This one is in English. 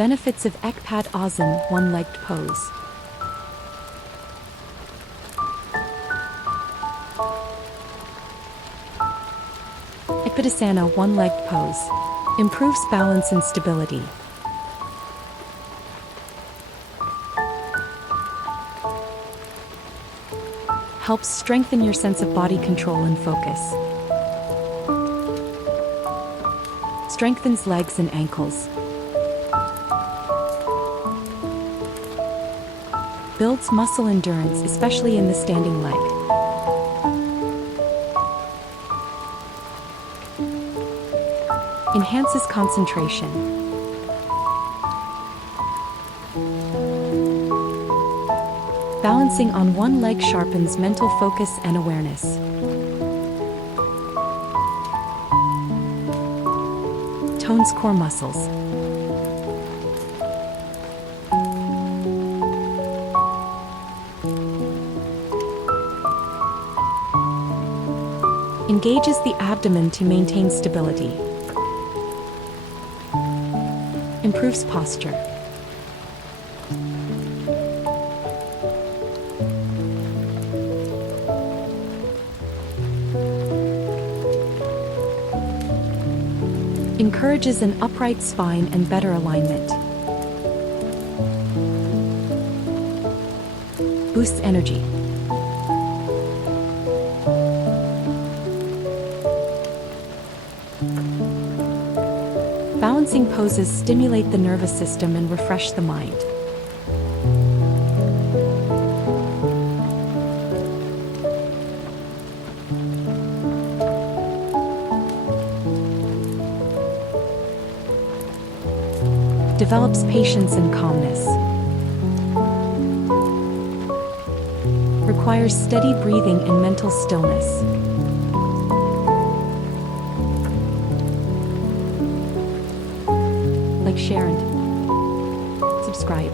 Benefits of Ekpad Aasan, one-legged pose. Ekpad Aasan, one-legged pose. Improves balance and stability. Helps strengthen your sense of body control and focus. Strengthens legs and ankles. Builds muscle endurance, especially in the standing leg. Enhances concentration. Balancing on one leg sharpens mental focus and awareness. Tones core muscles. Engages the abdomen to maintain stability. Improves posture. Encourages an upright spine and better alignment. Boosts energy. Balancing poses stimulate the nervous system and refresh the mind. Develops patience and calmness. Requires steady breathing and mental stillness. Like, share, and subscribe.